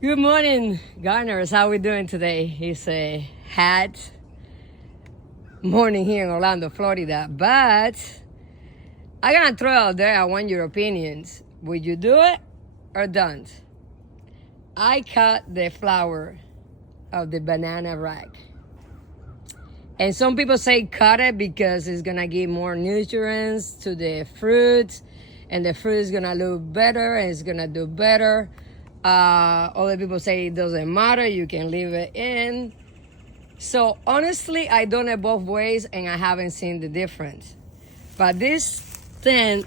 Good morning, gardeners. How we doing today? It's a hot morning here in Orlando, Florida. But I'm gonna throw out there, I want your opinions. Would you do it or don't? I cut the flower of the banana rack. And some people say cut it because it's gonna give more nutrients to the fruit, and the fruit is gonna look better and it's gonna do better. Other people say it doesn't matter, you can leave it in. So honestly, I done it both ways and I haven't seen the difference. But this thing,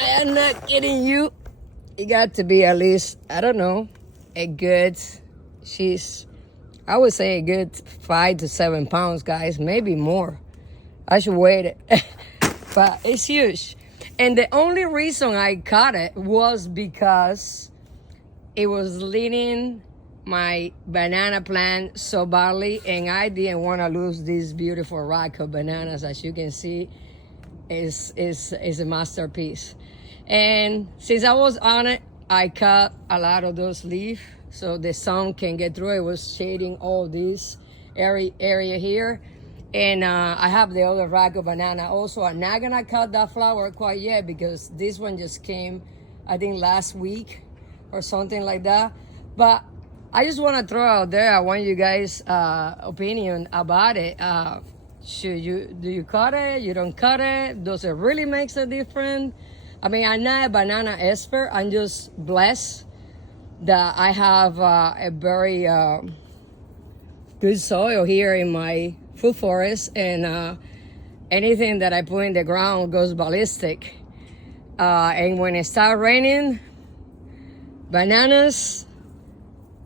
I am not kidding you, it got to be at least, I don't know, a good, I would say a good 5 to 7 pounds, guys, maybe more. I should weigh it, but it's huge. And the only reason I cut it was because it was leaning my banana plant so badly, and I didn't want to lose this beautiful rack of bananas. As you can see, is a masterpiece. And since I was on it, I cut a lot of those leaves so the sun can get through. It was shading all this area here. And I have the other rack of banana also. I'm not gonna cut that flower quite yet because this one just came, I think, last week or something like that. But I just want to throw out there, I want you guys opinion about it. Do you cut it? You don't cut it? Does it really make a difference? I mean, I'm not a banana expert. I'm just blessed that I have a very good soil here in my food forest, and anything that I put in the ground goes ballistic. And when it starts raining, bananas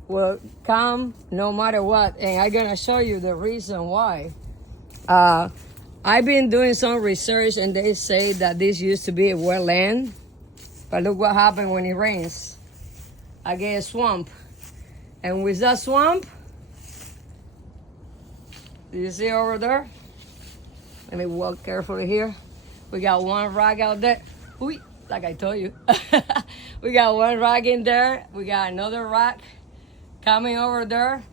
will come no matter what, and I'm gonna show you the reason why. I've been doing some research, and they say that this used to be a wetland, but look what happened when it rains. I get a swamp, and with that swamp, do you see over there? Let me walk carefully here. We got one rock out there. Ooh, like I told you. We got one rock in there. We got another rock coming over there.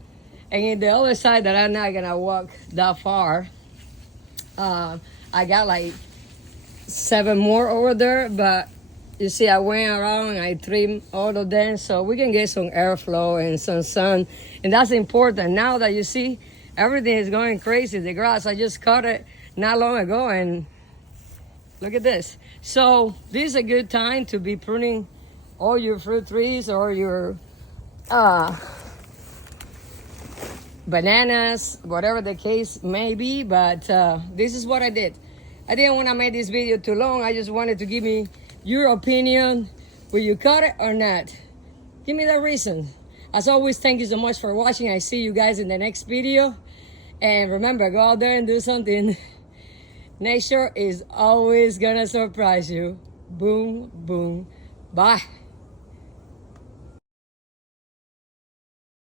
And in the other side that I'm not gonna walk that far, I got like 7 more over there, but you see I went around and I trimmed all of them so we can get some airflow and some sun. And that's important. Now that you see everything is going crazy, the grass, I just cut it not long ago and look at this. So this is a good time to be pruning all your fruit trees or your bananas, whatever the case may be. But this is what I did. I didn't want to make this video too long. I just wanted to give me your opinion. Will you cut it or not? Give me the reason. As always, thank you so much for watching. I see you guys in the next video. And remember, go out there and do something. Nature is always gonna surprise you. Boom, boom. Bye.